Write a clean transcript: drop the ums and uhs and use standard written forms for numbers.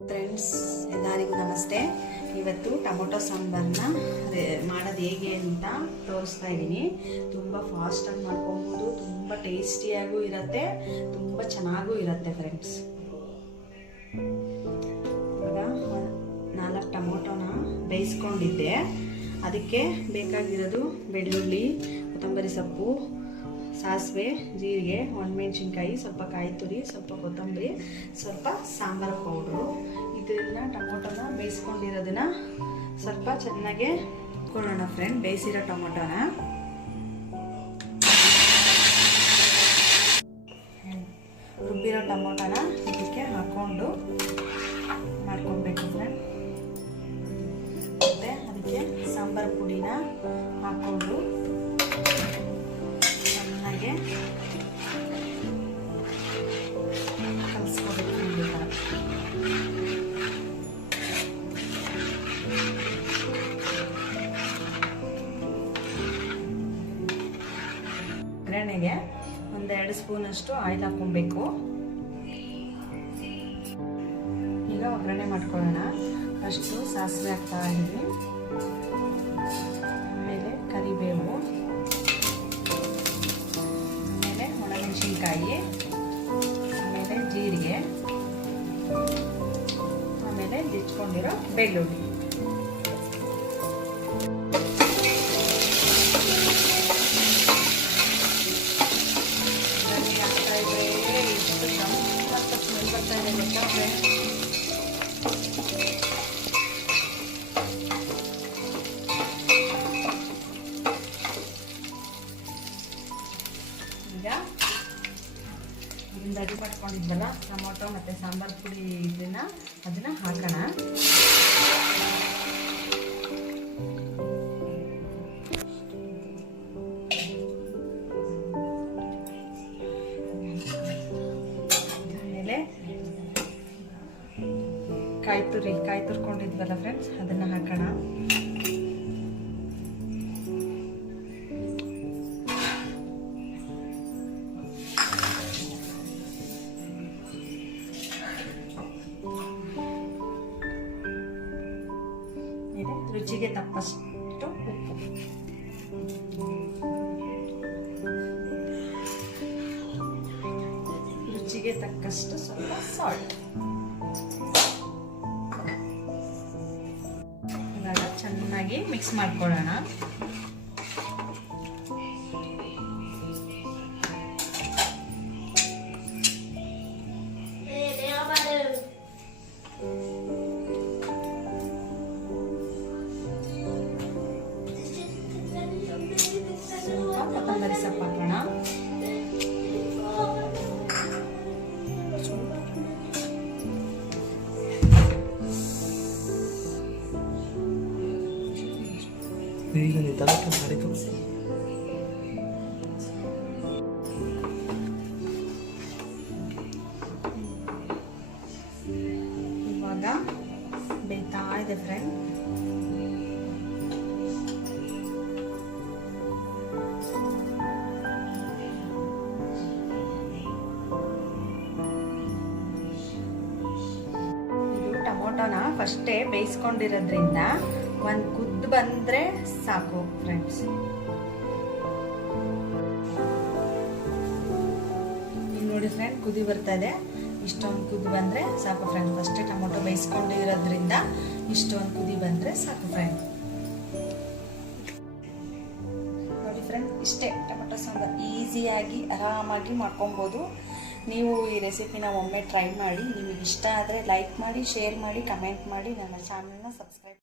Friends ಎಲ್ಲರಿಗೂ ನಮಸ್ತೆ. ಇವತ್ತು ಟೊಮೊಟೊ ಸಾಂಬಾರನ್ನ ಮಾಡೋದು ಹೇಗೆ ಅಂತ ತೋರಿಸ್ತಾ ಇದ್ದೀನಿ. ತುಂಬ ಫಾಸ್ಟಾಗಿ ಮಾಡ್ಕೊಬೋದು, ತುಂಬ ಟೇಸ್ಟಿಯಾಗೂ ಇರುತ್ತೆ, ತುಂಬ ಚೆನ್ನಾಗೂ ಇರುತ್ತೆ ಫ್ರೆಂಡ್ಸ್. ಇವಾಗ 4 ಟೊಮೊಟೊನ ಬೇಯಿಸ್ಕೊಂಡಿದ್ದೆ. ಅದಕ್ಕೆ ಬೇಕಾಗಿರೋದು ಬೆಳ್ಳುಳ್ಳಿ, ಕೊತ್ತಂಬರಿ ಸೊಪ್ಪು, ಸಾಸಿವೆ, ಜೀರಿಗೆ, ಒಣಮೆಣಸಿನ್ಕಾಯಿ, ಸ್ವಲ್ಪ ಕಾಯಿ ತುರಿ, ಸ್ವಲ್ಪ ಕೊತ್ತಂಬರಿ, ಸ್ವಲ್ಪ ಸಾಂಬಾರು ಪೌಡ್ರು. ಇದನ್ನ ಟೊಮೊಟೊನ ಬೇಯಿಸ್ಕೊಂಡಿರೋದನ್ನ ಸ್ವಲ್ಪ ಚೆನ್ನಾಗಿ ಇಟ್ಕೊಳ್ಳೋಣ ಫ್ರೆಂಡ್. ಬೇಯಿಸಿರೋ ಟೊಮೊಟೊನ ರುಬ್ಬಿರೋ ಟೊಮೊಟೊನ ಇದಕ್ಕೆ ಹಾಕ್ಕೊಂಡು ಮಾಡ್ಕೊಬೇಕು ಫ್ರೆಂಡ್. ಮತ್ತು ಅದಕ್ಕೆ ಸಾಂಬಾರು ಪುಡಿನ ಹಾಕ್ಕೊಂಡು ಚೆನ್ನಾಗಿ ಕಲಿಸ್ಕೋಬೇಕು. ಒಗ್ಗರಣೆಗೆ 1-2 ಸ್ಪೂನಷ್ಟು ಆಯಿಲ್ ಹಾಕ್ಕೊಬೇಕು. ಈಗ ಒಗ್ಗರಣೆ ಮಾಡ್ಕೊಳ್ಳೋಣ. ಫಸ್ಟು ಸಾಸಿವೆ ಹಾಕ್ತಾ ಇದ್ದೀನಿ, ಆಮೇಲೆ ಕರಿಬೇವು, ಆಮೇಲೆ ಒಣಮೆಣಸಿನ್ಕಾಯಿ, ಆಮೇಲೆ ಜೀರಿಗೆ, ಆಮೇಲೆ ಜಜ್ಕೊಂಡಿರೋ ಬೆಳ್ಳುಳ್ಳಿ. ಈಗ ಇದನ್ನ ರೆಡಿ ಮಾಡ್ಕೊಂಡಿದ್ವಲ್ಲ ಟೊಮೊಟೊ ಮತ್ತು ಸಾಂಬಾರು ಪುಡಿ, ಅದನ್ನು ಹಾಕೋಣ. ಆಮೇಲೆ ಕಾಯಿ ತುರ್ಕೊಂಡಿದ್ವಲ್ಲ ಫ್ರೆಂಡ್ಸ್, ಅದನ್ನು ಹಾಕೋಣ. ರುಚಿಗೆ ತಕ್ಕಷ್ಟು ಉಪ್ಪು, ರುಚಿಗೆ ತಕ್ಕಷ್ಟು ಸ್ವಲ್ಪ ಸಾಲ್ಟ್. ಇವಾಗ ಚೆನ್ನಾಗಿ ಮಿಕ್ಸ್ ಮಾಡ್ಕೊಳ್ಳೋಣ. ಕೊತ್ತಂಬರಿ ಸೊಪ್ಪು ಹಾಕೋಣ. ಇವಾಗ ಬೇಯ್ತಾ ಇದೆ ಫ್ರೆಂಡ್. ಟೊಮೊಟೊನ ಫಸ್ಟೇ ಬೇಯಿಸ್ಕೊಂಡಿರೋದ್ರಿಂದ ಒಂದು ಕುದ್ದು ಬಂದರೆ ಸಾಕು ಫ್ರೆಂಡ್ಸ್. ಈಗ ನೋಡಿ ಫ್ರೆಂಡ್, ಕುದಿ ಬರ್ತಾ ಇದೆ. ಇಷ್ಟೊಂದು ಕುದಿ ಬಂದರೆ ಸಾಕು ಫ್ರೆಂಡ್. ಫಸ್ಟೇ ಟೊಮೊಟೊ ಬೇಯಿಸ್ಕೊಂಡಿರೋದ್ರಿಂದ ಇಷ್ಟೊಂದು ಕುದಿ ಬಂದರೆ ಸಾಕು ಫ್ರೆಂಡ್. ನೋಡಿ ಫ್ರೆಂಡ್, ಇಷ್ಟೇ ಟೊಮೊಟೊ ಸಾಂಬಾರು ಈಸಿಯಾಗಿ ಆರಾಮಾಗಿ ಮಾಡ್ಕೊಬೋದು. ನೀವು ಈ ರೆಸಿಪಿನ ಒಮ್ಮೆ ಟ್ರೈ ಮಾಡಿ. ನಿಮಗೆ ಇಷ್ಟ ಆದರೆ ಲೈಕ್ ಮಾಡಿ, ಶೇರ್ ಮಾಡಿ, ಕಮೆಂಟ್ ಮಾಡಿ, ನನ್ನ ಚಾನಲ್ನ ಸಬ್ಸ್ಕ್ರೈಬ್